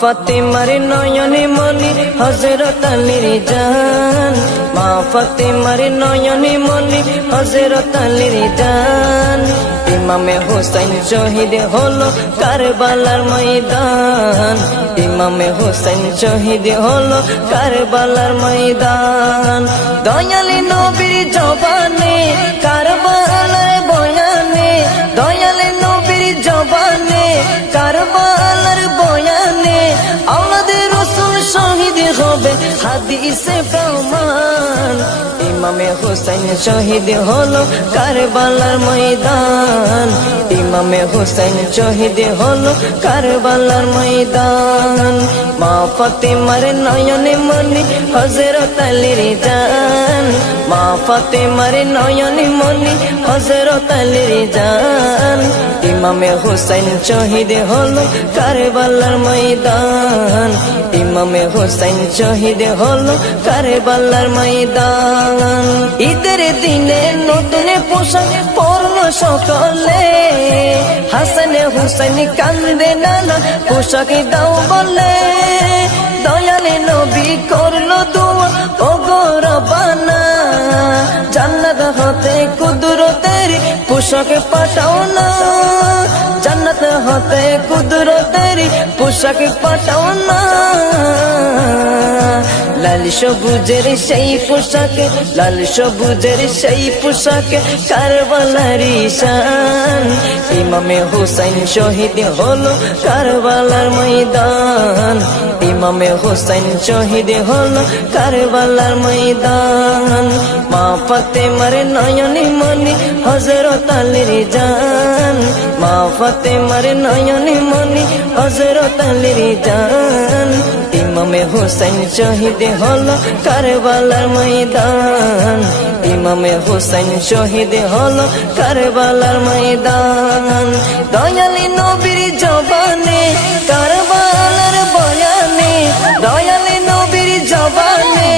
ফাতেমার নয়নে মনি হযরত আলীর জান, মা ফাতেমার নয়নে মনি হযরত আলীর জান। ইমামে হুসাইন শহীদ হলো কারবালার ময়দান, ইমামে হুসাইন শহীদ হলো কারবালার ময়দান। দয়ালি নবীর জবানে কারবালার বয়ানে, দয়ালি নবীর জবানে কারবালার বয়ানে, আওলাদে রাসূল শহীদ হবে হাদিসে প্রমাণ। ইমামে হুসাইন শহীদ হলো কারবালার ময়দান, ইমামে হুসাইন শহীদ হলো কারবালার ময়দান। মা ফাতেমার নয়নে মনি হযরত আলীর জান, মা ফাতেমার নয়নে মনি হযরত আলীর জান। ইমামে হুসাইন শহীদ হলো কারবালার ময়দান, ইমামে হুসাইন শহীদ হলো কারবালার ময়দান। ঈদের দিনে নতুন পোশাক পরলো সকলে, হাসান হুসাইন কান্দে নানা পোশাক দাও বলে। দয়ালে নবী করলো দোয়া ও গো রব্বানা, জান্নাত হতে কুদরতের পোশাক পাঠাও না, জান্নাত হতে কুদরতের পোশাক পাঠাও না। লাল সবুজের সেই পোশাকে, লাল সবুজের সেই পোশাকে কারবালার শান। ইমামে হুসাইন শহীদ হলো কারবালার ময়দান, ইমামে হুসাইন শহীদ হলো কারবালার ময়দান। মা ফাতেমার নয়নে মনি হযরত আলীর জান, মা ফাতেমার নয়নে মনি হযরত আলীর জান। ইমামে হুসাইন শহীদ হলো কারবালার ময়দান, ইমামে হুসাইন শহীদ হলো কারবালার ময়দান। দয়ালি নবীর জবানে কারবালার বয়ানে, দয়ালি নবীর জবানে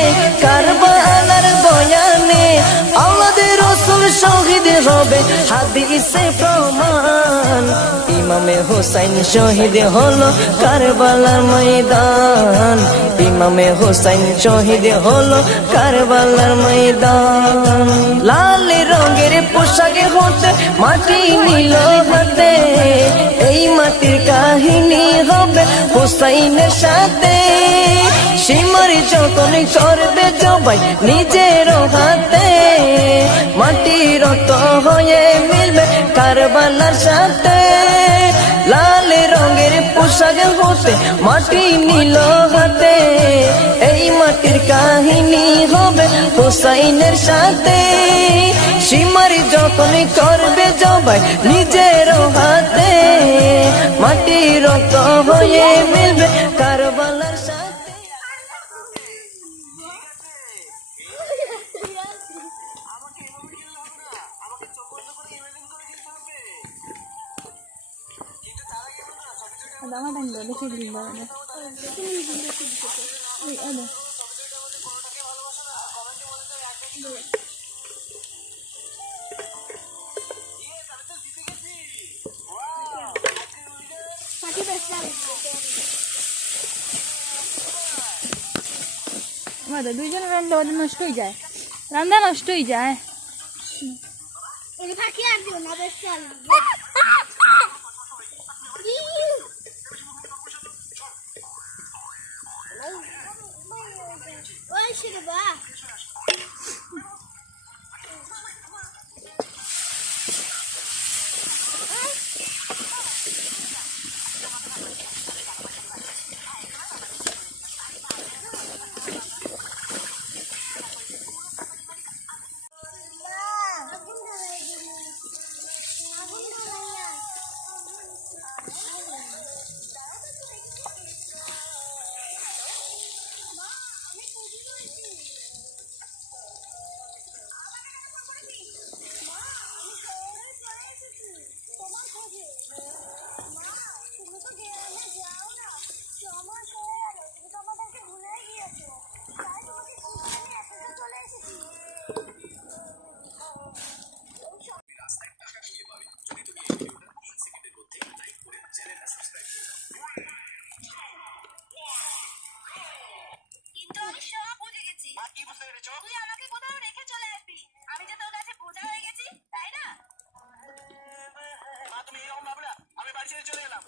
কারবালার বয়ানে, আওলাদে রাসূল শহীদ হবে হাদিসে প্রমাণ। ইমামে হুসাইন শহীদ হলো কারবালার ময়দান, ইমামে হুসাইন শহীদ হলো কারবালার ময়দান। লাল রঙের পোশাকে হতে মাটি নিল হাতে, এই মাটির কাহিনী হবে হুসাইনের সাথে। সীমার যখন করবে জবাই নিজের হাতে, মাটির রক্ত হয়ে মিলবে কারবালার সাথে। লাল রঙের পোশাক হতে মাটি নিল হাতে, এই মাটির কাহিনী হবে হুসাইনের সাথে। সীমার যখন করবে জবাই নিজের হাতে, মাটির রক্ত হয়ে মিলবে কারবালার সাথে। আমাদের দুইজনের রান্না নষ্ট হয়ে যায়, রান্না নষ্ট হয়ে যায়। রেখেছো? তুই আমাকে কোথাও রেখে চলে আসবি, আমি যে তোর কাছে বোঝা হয়ে গেছি, তাই না? মা তুমি এরকম ভাবলা? আমি বাড়ি ছেড়ে চলে গেলাম।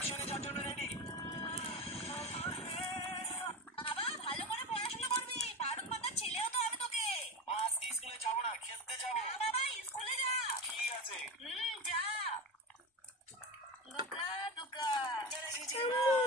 মিশনে যাওয়ার জন্য রেডি? বাবা ভালো করে পড়াশোনা করবি, ভারত মাতার ছেলেও তো আমি তোকে। মা আজকে স্কুলে যাবো না, খেলতে যাবো। না বাবা, স্কুলে যা। ঠিক আছে। যা দুগা দুগা। চলে এসেছি মা।